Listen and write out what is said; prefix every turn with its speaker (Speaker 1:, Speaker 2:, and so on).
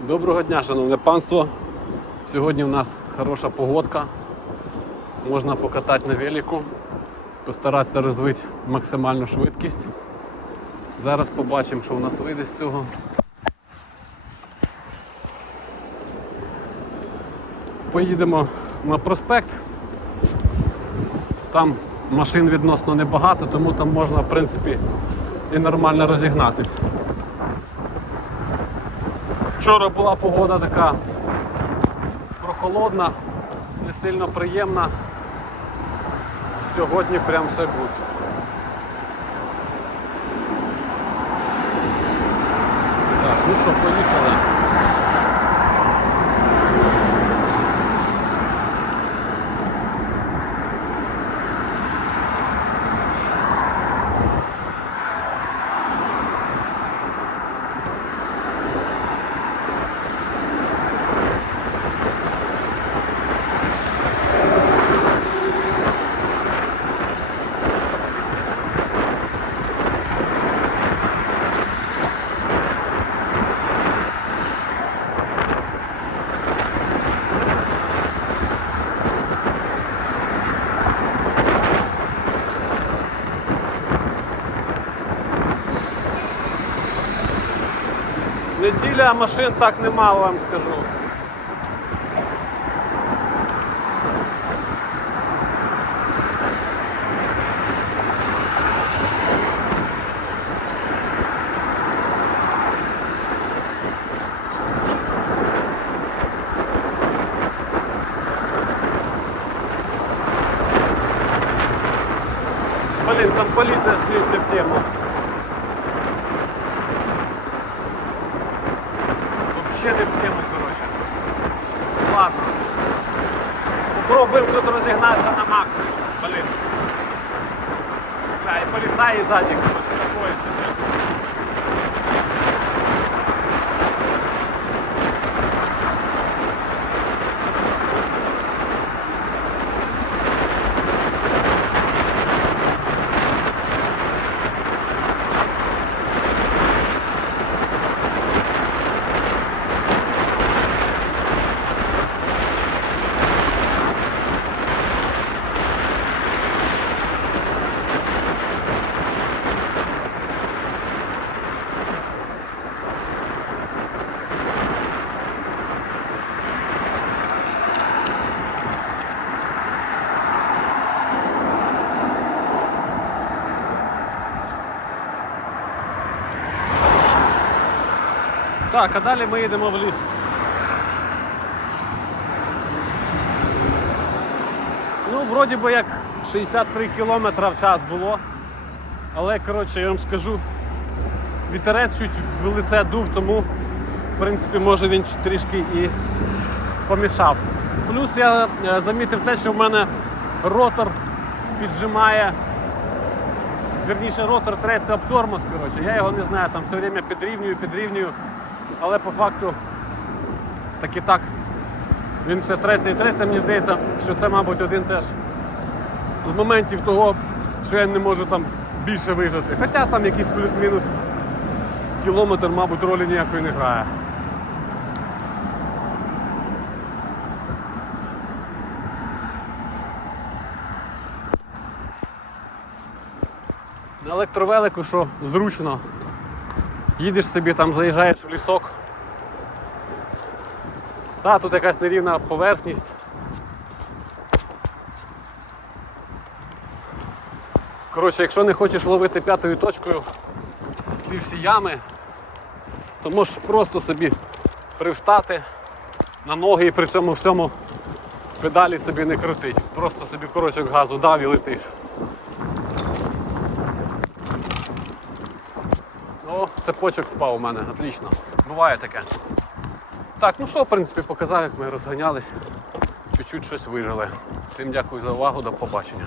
Speaker 1: Доброго дня, шановне панство. Сьогодні у нас хороша погодка. Можна покатати на велику, постаратися розвити максимальну швидкість. Зараз побачимо, що у нас вийде з цього. Поїдемо на проспект. Там машин відносно небагато, тому там можна в принципі і нормально розігнатись. Вчора була погода така прохолодна, не сильно приємна. Сьогодні прям все будь. Так, ну що, поїхали. Неділя а машин так немало, вам скажу. Блін, там поліція стоїть не в тему. Вообще не в тему, коротше. Ладно. Пробуємо тут розігнатися на максимум. Блін. Да, і поліцаї ззаді, коротше, такое собі. Так, а далі ми їдемо в ліс. Ну, вроді би як 63 км в час було. Але, коротше, я вам скажу, вітерець чуть в лице дув, тому, в принципі, може він трішки і помішав. Плюс я е, замітив те, що в мене ротор піджимає. Вірніше, ротор треться об тормоз, коротше. Я його не знаю, там все время підрівнюю, підрівнюю. Але по факту так і так він все треться і треться. Мені здається, що це, мабуть, один теж з моментів того, що я не можу там більше вижити. Хоча там якийсь плюс-мінус кілометр, мабуть, ролі ніякої не грає. На електровелику, що зручно. Їдеш собі там, заїжджаєш в лісок. Та, тут якась нерівна поверхність. Коротше, якщо не хочеш ловити п'ятою точкою ці всі ями, то можеш просто собі привстати на ноги і при цьому всьому педалі собі не крутить. Просто собі корочок газу дав і летиш. Цепочок спав у мене, отлично. Буває таке. Так, ну що, в принципі, показав, як ми розганялись. Чуть-чуть щось вижили. Всім дякую за увагу, до побачення.